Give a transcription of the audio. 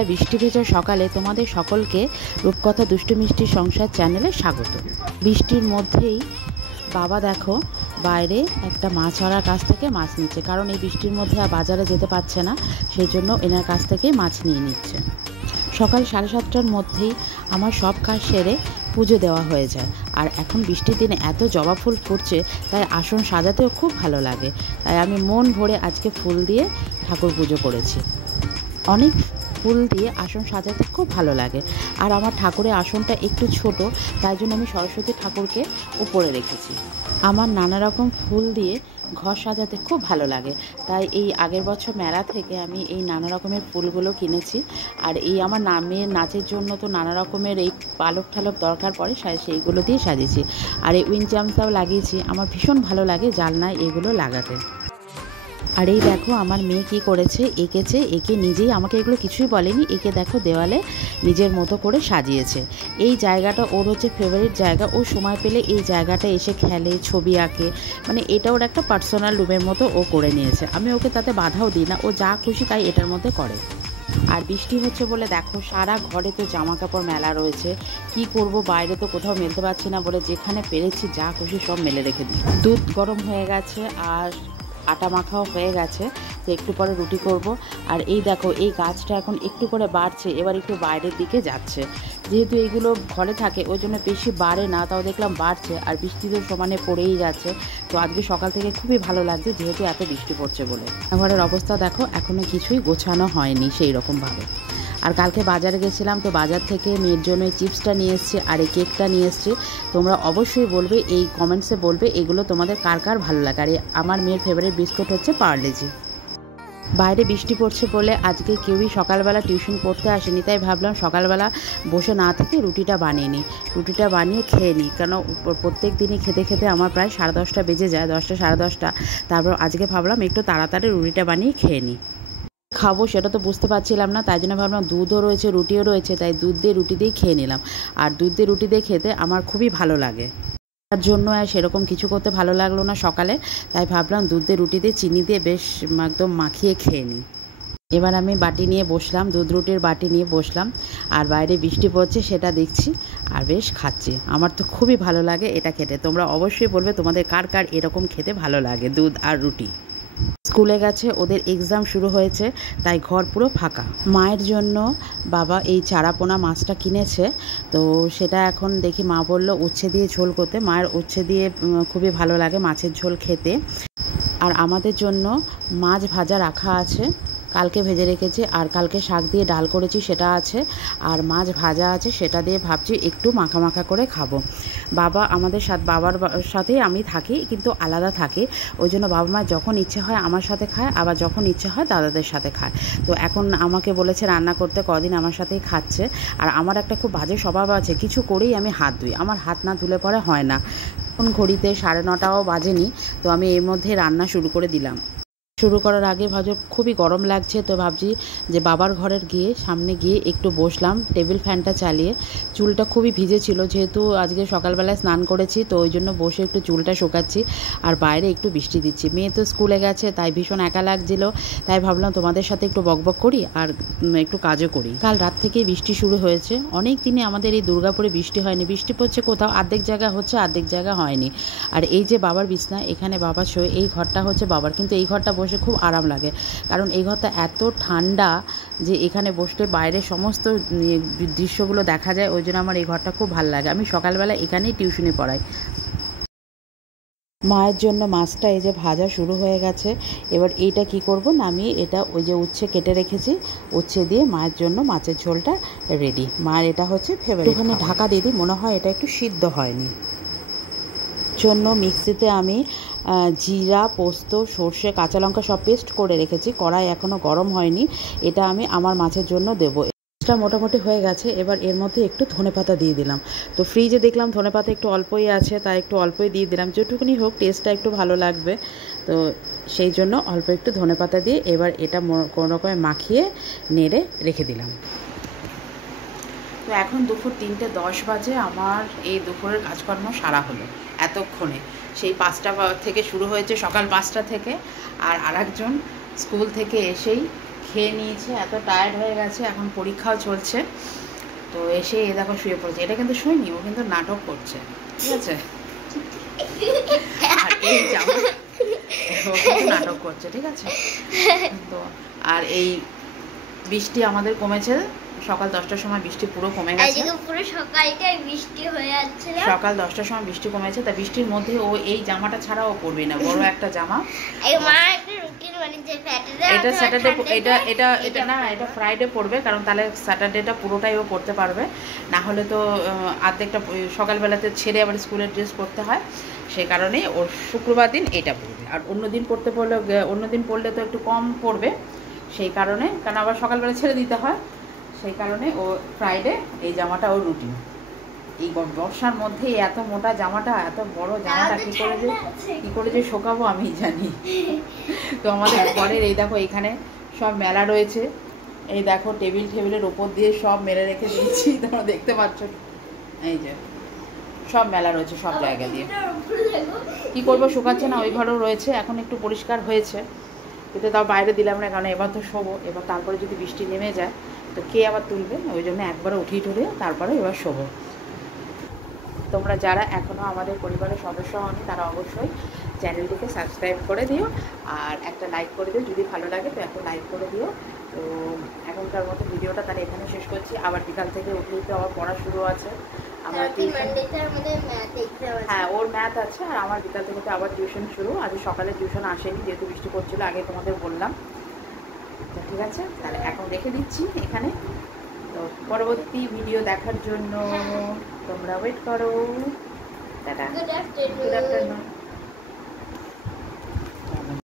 একটা বৃষ্টি ভেজা সকালে তোমাদের সকলকে রূপকথা দুষ্টু মিষ্টির সংসার চ্যানেলে স্বাগত। বৃষ্টির মধ্যেই বাবা দেখো বাইরে একটা মাছওয়ালার কাছ থেকে মাছ নিচ্ছে, কারণ এই বৃষ্টির মধ্যে আর বাজারে যেতে পারছে না, সেই জন্য এনার কাছ থেকে মাছ নিয়ে নিচ্ছে। সকাল 7:30টার মধ্যেই আমার সব কাজ সেরে পুজো দেওয়া হয়ে যায়। আর এখন বৃষ্টির দিনে এত জবা ফুল ফুটছে, তাই আসন সাজাতেও খুব ভালো লাগে। তাই আমি মন ভরে আজকে ফুল দিয়ে ঠাকুর পুজো করেছি। অনেক ফুল দিয়ে আসন সাজাতে খুব ভালো লাগে। আর আমার ঠাকুরের আসনটা একটু ছোট, তাই জন্য আমি সরস্বতী ঠাকুরকে উপরে রেখেছি। আমার নানা রকম ফুল দিয়ে ঘর সাজাতে খুব ভালো লাগে, তাই এই আগের বছর মেলা থেকে আমি এই নানা রকমের ফুলগুলো কিনেছি। আর এই আমার মেয়ের নাচের জন্য তো নানা রকমের এই পালক ঠালক দরকার পড়ে, সেইগুলো দিয়ে সাজিয়েছি। আর এই উইন্ড জাম্পটাও লাগিয়েছি, আমার ভীষণ ভালো লাগে জানলায় এগুলো লাগাতে। আর এই দেখো আমার মেয়ে কি করেছে, এঁকে নিজেই, আমাকে এগুলো কিছুই বলেনি, এঁকে দেখো দেওয়ালে নিজের মতো করে সাজিয়েছে। এই জায়গাটা ওর হচ্ছে ফেভারিট জায়গা, ও সময় পেলে এই জায়গাটা এসে খেলে, ছবি আঁকে, মানে এটা ওর একটা পার্সোনাল রুমের মতো ও করে নিয়েছে। আমি ওকে তাতে বাধাও দিই না, ও যা খুশি তাই এটার মধ্যে করে। আর বৃষ্টি হচ্ছে বলে দেখো সারা ঘরে তো জামা কাপড় মেলা রয়েছে, কি করব, বাইরে তো কোথাও মেলতে পারছি না বলে যেখানে পেরেছি যা খুশি সব মেলে রেখে দিই। দুধ গরম হয়ে গেছে আর আটা মাখাও হয়ে গেছে, তো একটু পরে রুটি করব। আর এই দেখো এই গাছটা এখন একটু করে বাড়ছে, এবার একটু বাইরের দিকে যাচ্ছে। যেহেতু এইগুলো ঘরে থাকে ওই জন্য বেশি বাড়ে না, তাও দেখলাম বাড়ছে। আর বৃষ্টি তো সমানে পড়েই যাচ্ছে, তো আজকে সকাল থেকে খুবই ভালো লাগছে যেহেতু এত বৃষ্টি পড়ছে বলে। ঘরের অবস্থা দেখো এখনও কিছুই গোছানো হয়নি সেই রকমভাবে। আর কালকে বাজারে গেছিলাম, তো বাজার থেকে মেয়ের জন্য এই চিপসটা নিয়ে এসেছি আর এই কেকটা নিয়ে এসেছি। তোমরা অবশ্যই বলবে, এই কমেন্টসে বলবে এগুলো তোমাদের কার কার ভালো লাগে। আর আমার মেয়ের ফেভারিট বিস্কুট হচ্ছে পার্লেজি। বাইরে বৃষ্টি পড়ছে বলে আজকে কেউই সকালবেলা টিউশন পড়তে আসেনি, তাই ভাবলাম সকালবেলা বসে না থেকে রুটিটা বানিয়ে নিই, রুটিটা বানিয়ে খেয়ে নিই। কারণ প্রত্যেক দিনই খেতে খেতে আমার প্রায় 10:30 বেজে যায়, 10টা 10:30। তারপর আজকে ভাবলাম একটু তাড়াতাড়ি রুটিটা বানিয়ে খেয়ে নিই। খাবো সেটা তো বুঝতে পারছিলাম না, তাই জন্য ভাবলাম দুধও রয়েছে রুটিও রয়েছে, তাই দুধ দিয়ে রুটি দিয়েই খেয়ে নিলাম। আর দুধ দিয়ে রুটি দিয়ে খেতে আমার খুবই ভালো লাগে, তার জন্য আর সেরকম কিছু করতে ভালো লাগলো না সকালে, তাই ভাবলাম দুধ দিয়ে রুটি দিয়ে চিনি দিয়ে বেশ একদম মাখিয়ে খেয়ে নিই। এবার আমি বাটি নিয়ে বসলাম, দুধ রুটির বাটি নিয়ে বসলাম, আর বাইরে বৃষ্টি পড়ছে সেটা দেখছি আর বেশ খাচ্ছি। আমার তো খুবই ভালো লাগে এটা খেতে। তোমরা অবশ্যই বলবে তোমাদের কার কার এরকম খেতে ভালো লাগে দুধ আর রুটি। স্কুলে গেছে, ওদের এক্সাম শুরু হয়েছে, তাই ঘর পুরো ফাঁকা। মায়ের জন্য বাবা এই চারাপোনা মাছটা কিনেছে, তো সেটা এখন দেখি মা বললো উচ্ছে দিয়ে ঝোল করতে। মায়ের উচ্ছে দিয়ে খুবই ভালো লাগে মাছের ঝোল খেতে। আর আমাদের জন্য মাছ ভাজা রাখা আছে, কালকে ভেজে রেখেছি। আর কালকে শাক দিয়ে ডাল করেছি সেটা আছে, আর মাছ ভাজা আছে, সেটা দিয়ে ভাবছি একটু মাখা মাখা করে খাবো। বাবা আমাদের সাথে, বাবার সাথেই আমি থাকি কিন্তু আলাদা থাকি, ওই জন্য বাবা মা যখন ইচ্ছে হয় আমার সাথে খায়, আবার যখন ইচ্ছে হয় দাদাদের সাথে খায়। তো এখন আমাকে বলেছে রান্না করতে, কদিন আমার সাথেই খাচ্ছে। আর আমার একটা খুব বাজে স্বভাব আছে, কিছু করেই আমি হাত ধুই, আমার হাত না ধুলে পরে হয় না। এখন ঘড়িতে 9:30টাও বাজেনি, তো আমি এর মধ্যে রান্না শুরু করে দিলাম। শুরু করার আগে ভাবছি খুবই গরম লাগছে, তো ভাবছি যে বাবার ঘরের সামনে গিয়ে একটু বসলাম টেবিল ফ্যানটা চালিয়ে। চুলটা খুবই ভিজে ছিল, যেহেতু আজকে সকালবেলায় স্নান করেছি, তো ওই জন্য বসে একটু চুলটা শুকাচ্ছি। আর বাইরে একটু বৃষ্টি দিচ্ছি, মেয়ে তো স্কুলে গেছে, তাই ভীষণ একা লাগছিল, তাই ভাবলাম তোমাদের সাথে একটু বকবক করি আর একটু কাজও করি। কাল রাত থেকেই বৃষ্টি শুরু হয়েছে, অনেক দিনে আমাদের এই দুর্গাপুরে বৃষ্টি হয়নি। বৃষ্টি পড়ছে কোথাও, অর্ধেক জায়গা হচ্ছে অর্ধেক জায়গা হয়নি। আর এই যে বাবার বিছনা, এখানে বাবার শোয়, এই ঘরটা হচ্ছে বাবার, কিন্তু এই ঘরটা বসে খুব আরাম লাগে, কারণ এই ঘরটা এত ঠান্ডা যে এখানে বসলে বাইরের সমস্ত দৃশ্যগুলো দেখা যায়, ওই জন্য আমার এই ঘরটা খুব ভালো লাগে। আমি সকালবেলা এখানেই টিউশনি পড়াই। মায়ের জন্য মাছটা এই যে ভাজা শুরু হয়ে গেছে। এবার এইটা কি করব, নামিয়ে এটা ওই যে উচ্ছে কেটে রেখেছি, উচ্ছে দিয়ে মায়ের জন্য মাছের ঝোলটা রেডি। মায়ের এটা হচ্ছে ফেভারিট। ওখানে ঢাকা দিয়ে দিই, মনে হয় এটা একটু সিদ্ধ হয়নি। জন্য মিক্সিতে আমি জিরা, পোস্ত, সর্ষে, কাঁচা লঙ্কা সব পেস্ট করে রেখেছি, কড়াই এখনও গরম হয়নি। এটা আমি আমার মাছের জন্য দেবো। এটা মোটামুটি হয়ে গেছে, এবার এর মধ্যে একটু ধনেপাতা দিয়ে দিলাম। তো ফ্রিজে দেখলাম ধনেপাতা একটু অল্পই আছে, তাই একটু অল্পই দিয়ে দিলাম, যেটুকুনি হোক টেস্টটা একটু ভালো লাগবে, তো সেই জন্য অল্প একটু ধনেপাতা দিয়ে এবার এটা কোনো রকমে মাখিয়ে নেড়ে রেখে দিলাম। তো এখন দুপুর 3:10 বাজে, আমার এই দুপুরের কাজকর্ম সারা হলো এতক্ষণে। সেই 5টা থেকে শুরু হয়েছে, সকাল 5টা থেকে। আর আরেকজন স্কুল থেকে এসেই খেয়ে নিয়েছে, এত টায়ার্ড হয়ে গেছে, এখন পরীক্ষাও চলছে। তো এসে এ দেখো শুয়ে পড়েছে। এটা কিন্তু শুইনি, ও কিন্তু নাটক করছে, ঠিক আছে? আর এই জামা ও কিন্তু নাটক করছে, ঠিক আছে? তো আর এই বৃষ্টি আমাদের কমেছে, সকাল 10টার সময় বৃষ্টি পুরো কমে গেছে। পুরো সকালটাই বৃষ্টি হয়ে যাচ্ছে। সকাল 10টার সময় বৃষ্টি কমেছে, তা বৃষ্টির মধ্যে ও এই জামাটা ছাড়া ও পরবে না, বড় একটা জামা। এটা স্যাটারডে, এটা না, এটা ফ্রাইডে পড়বে, কারণ তাহলে স্যাটারডেটা পুরোটাই ও পরতে পারবে। না হলে তো অর্ধেকটা সকালবেলাতে ছেড়ে আবার স্কুলের ড্রেস পরতে হয়, সেই কারণেই ওর শুক্রবার দিন এটা পরবে। আর অন্য দিন পরলে তো একটু কম পড়বে, সেই কারণে, কারণ আবার সকালবেলা ছেড়ে দিতে হয়, সেই কারণে ও ফ্রাইডে এই জামাটা ওর রুটিন। এই বর্ষার মধ্যে এত মোটা জামাটা, এত বড় জামাটা কি করে যে শোকাবো আমি জানি। তো আমাদের ঘরের এই দেখো এখানে সব মেলা রয়েছে, এই দেখো টেবিলের ওপর দিয়ে সব মেলে রেখে দিয়েছি, তোমরা দেখতে পাচ্ছ, এই যে সব মেলা রয়েছে সব জায়গা দিয়ে। কি করবো, শুকাচ্ছে না, ওই ঘরেও রয়েছে, এখন একটু পরিষ্কার হয়েছে, কিন্তু তাও বাইরে দিলাম না, কারণ এবার তো শোবো, এবার তারপরে যদি বৃষ্টি নেমে যায় তো কে আবার তুলবে, ওই জন্য একবারে উঠিয়ে টুরিয়ে তারপরে এবার শোবো। তোমরা যারা এখনও আমাদের পরিবারের সদস্য হওনি তারা অবশ্যই চ্যানেলটিকে সাবস্ক্রাইব করে দিও, আর একটা লাইক করে দিও, যদি ভালো লাগে তো একটা লাইক করে দিও। তো এখনকার মতো ভিডিওটা তাহলে এখানে শেষ করছি। আবার বিকাল থেকে উঠলেই তো আবার পড়া শুরু আছে, আমার হ্যাঁ ওর ম্যাথ আছে, আর আমার বিকাল থেকে তো আবার টিউশন শুরু। আজ সকালে টিউশন আসেনি, যেহেতু বৃষ্টি পড়ছিল, আগে তোমাদের বললাম। তো ঠিক আছে, তাহলে এখন রেখে দিচ্ছি এখানে। তো পরবর্তী ভিডিও দেখার জন্য তোমরা ওয়েট করো। Tata, good afternoon.